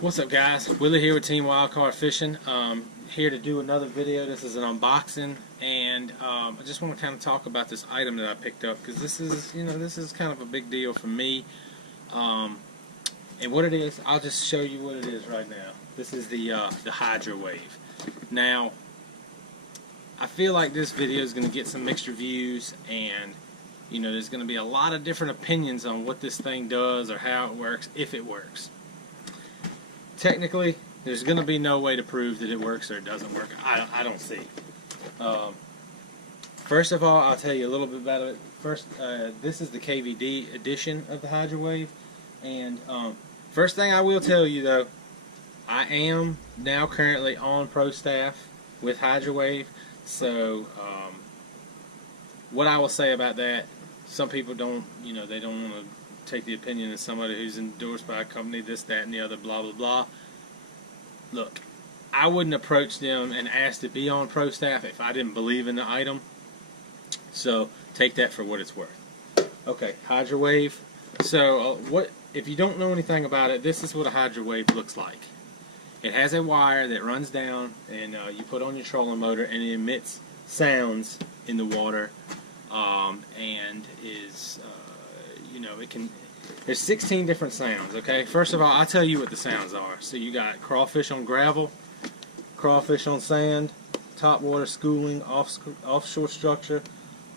What's up, guys? Willie here with Team Wildcard Fishing. Here to do another video. This is an unboxing, and I just want to kind of talk about this item that I picked up because this is kind of a big deal for me. And what it is, I'll just show you what it is right now. This is the Hydrowave. Now, I feel like this video is going to get some mixed reviews, and there's going to be a lot of different opinions on what this thing does or how it works, if it works. Technically, there's going to be no way to prove that it works or it doesn't work. I don't see. First of all, I'll tell you a little bit about it. First, this is the KVD edition of the Hydrowave. And first thing I will tell you, though, I am now currently on pro staff with Hydrowave. So what I will say about that, some people don't, they don't want to take the opinion of somebody who's endorsed by a company, this, that, and the other, blah, blah, blah. Look, I wouldn't approach them and ask to be on pro staff if I didn't believe in the item. So take that for what it's worth. Okay, Hydrowave. So what if you don't know anything about it, this is what a Hydrowave looks like. It has a wire that runs down, and you put on your trolling motor, and it emits sounds in the water, and is it can. There's 16 different sounds. Okay, first of all, I'll tell you what the sounds are. So you got crawfish on gravel, crawfish on sand, topwater schooling, offshore structure,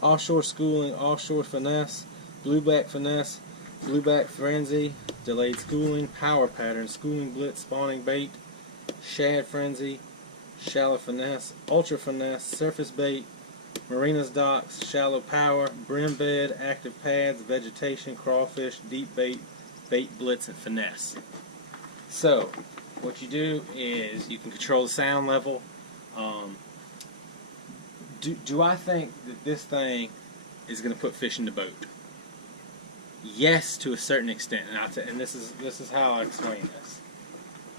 offshore schooling, offshore finesse, blueback finesse, blueback frenzy, delayed schooling, power pattern, schooling blitz, spawning bait, shad frenzy, shallow finesse, ultra finesse, surface bait, marinas docks, shallow power, brim bed, active pads, vegetation, crawfish, deep bait, bait blitz, and finesse. So what you do is you can control the sound level. Do I think that this thing is going to put fish in the boat? Yes, to a certain extent, and this is how I explain this.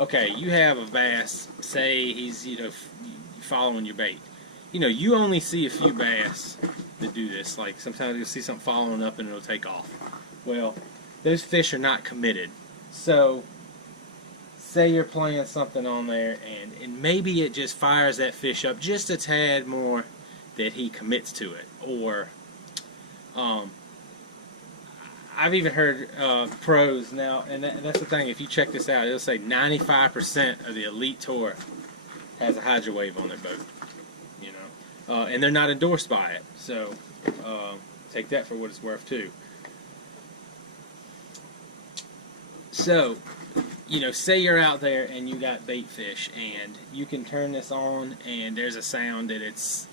Okay, you have a bass. Say he's following your bait. You only see a few bass that do this. Like sometimes you'll see something following up and it'll take off. Well, those fish are not committed. So, say you're playing something on there and maybe it just fires that fish up just a tad more that he commits to it. Or, I've even heard pros now, and that's the thing, if you check this out, it'll say 95% of the elite tour has a Hydrowave on their boat. And they're not endorsed by it, so take that for what it's worth too. So, say you're out there and you got bait fish, and you can turn this on, and there's a sound that it's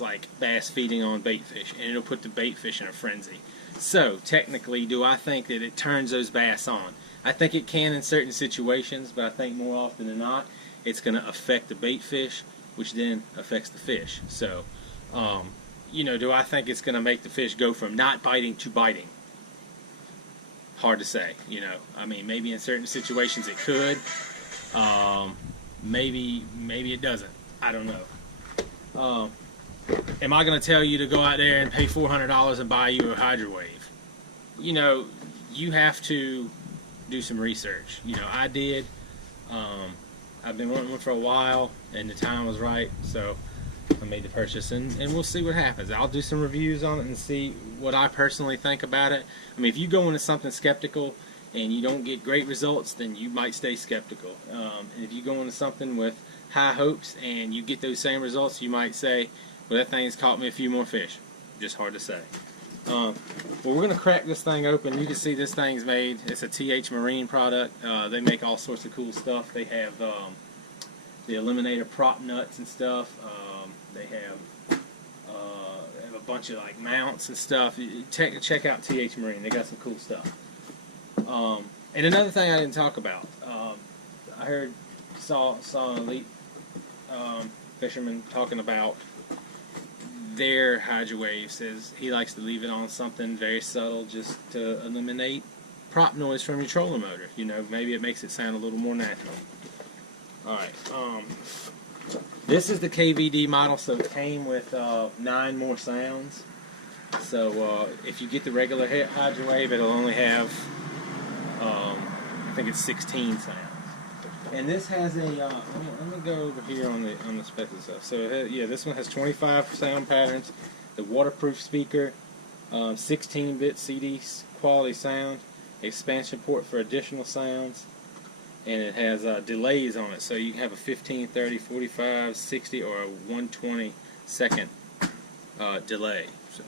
like bass feeding on bait fish, and it'll put the bait fish in a frenzy. So, technically, do I think that it turns those bass on? I think it can in certain situations, but I think more often than not, it's going to affect the bait fish, which then affects the fish. So, do I think it's going to make the fish go from not biting to biting? Hard to say, I mean, maybe in certain situations it could. Maybe it doesn't. I don't know. Am I going to tell you to go out there and pay $400 and buy you a Hydrowave? You have to do some research. I did. I've been wanting one for a while, and the time was right, so I made the purchase, and we'll see what happens. I'll do some reviews on it and see what I personally think about it. I mean, if you go into something skeptical and you don't get great results, then you might stay skeptical. And if you go into something with high hopes and you get those same results, you might say, well, that thing's caught me a few more fish. Just hard to say. Well, we're going to crack this thing open. You can see this thing's made. It's a TH Marine product. They make all sorts of cool stuff. They have the Eliminator prop nuts and stuff. They have a bunch of like mounts and stuff. Check out TH Marine. They got some cool stuff. And another thing I didn't talk about. I saw an elite fisherman talking about their Hydrowave. Says he likes to leave it on something very subtle just to eliminate prop noise from your trolling motor. Maybe it makes it sound a little more natural. Alright, this is the KVD model, so it came with 9 more sounds. So if you get the regular Hydrowave, it'll only have, I think it's 16 sounds. And this has a, let me go over here on the specs and stuff. So yeah, this one has 25 sound patterns, the waterproof speaker, 16-bit CD quality sound, expansion port for additional sounds, and it has delays on it. So you can have a 15, 30, 45, 60, or a 120 second delay. So,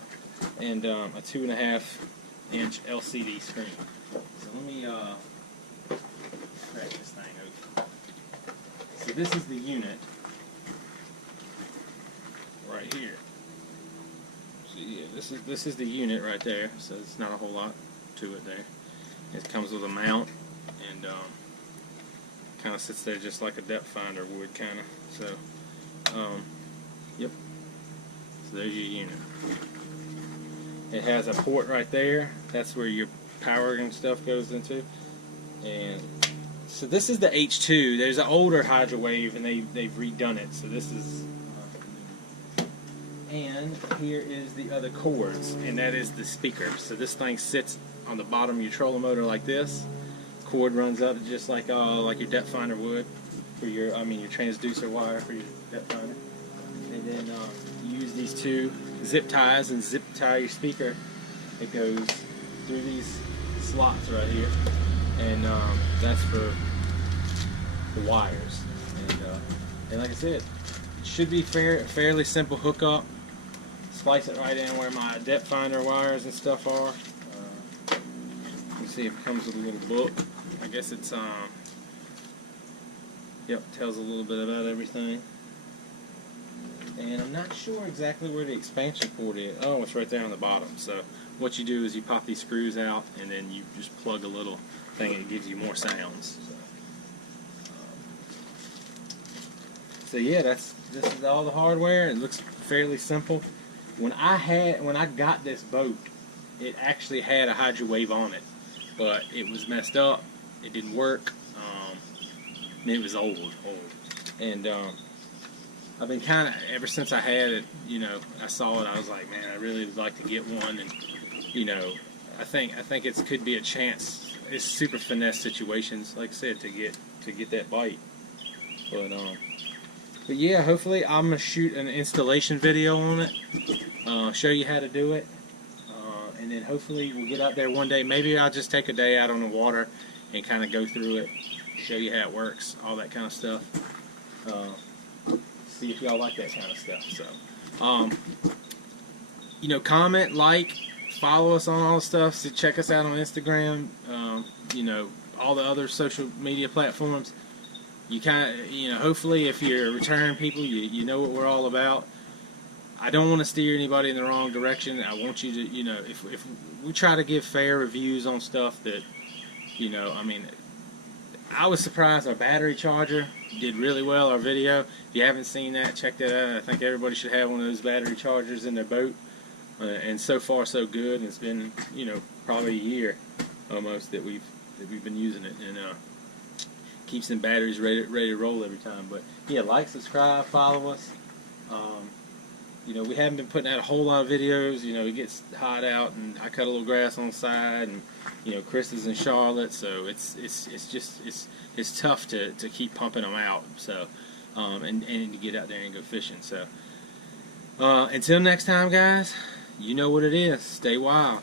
and a 2.5-inch LCD screen. So let me crack this thing open. So this is the unit right here. So yeah, this is the unit right there. So it's not a whole lot to it there. It comes with a mount and kind of sits there just like a depth finder would, kind of. So yep. So there's your unit. It has a port right there. That's where your power and stuff goes into. And so this is the H2. There's an older Hydrowave, and they've redone it. So this is. And here is the other cords, and that is the speaker. So this thing sits on the bottom of your trolling motor like this. Cord runs up just like your depth finder would for your, your transducer wire for your depth finder. And then you use these two zip ties and zip tie your speaker. It goes through these slots right here, and that's for the wires. And like I said, it should be fairly simple hookup. Splice it right in where my depth finder wires and stuff are. You see it comes with a little book. I guess it's yep, tells a little bit about everything. And I'm not sure exactly where the expansion port is. Oh, it's right there on the bottom. So what you do is you pop these screws out, and then you just plug a little thing, and it gives you more sounds. So yeah, this is all the hardware. It looks fairly simple. When I got this boat, it actually had a Hydrowave on it, but it was messed up. It didn't work. And it was old. And I've been kind of, ever since I had it, I saw it, I was like, man, I really would like to get one. And I think it could be a chance. It's super finesse situations, like I said, to get that bite. But yeah, hopefully I'm gonna shoot an installation video on it, show you how to do it, and then hopefully we'll get out there one day. Maybe I'll just take a day out on the water and kind of go through it, show you how it works, all that kind of stuff. See if y'all like that kind of stuff. So, comment, like, follow us on all the stuff. So check us out on Instagram. All the other social media platforms. You kind of, hopefully if you're returning people, you know what we're all about. I don't want to steer anybody in the wrong direction. I want you to, if we try to give fair reviews on stuff that, I was surprised our battery charger did really well, our video. If you haven't seen that, check that out. I think everybody should have one of those battery chargers in their boat. And so far so good. It's been, probably a year almost that we've been using it. And keeps them batteries ready to roll every time. But yeah, like, subscribe, follow us. We haven't been putting out a whole lot of videos. It gets hot out, and I cut a little grass on the side, and Chris is in Charlotte, so it's tough to keep pumping them out. So and to get out there and go fishing. So until next time, guys, you know what it is. Stay wild.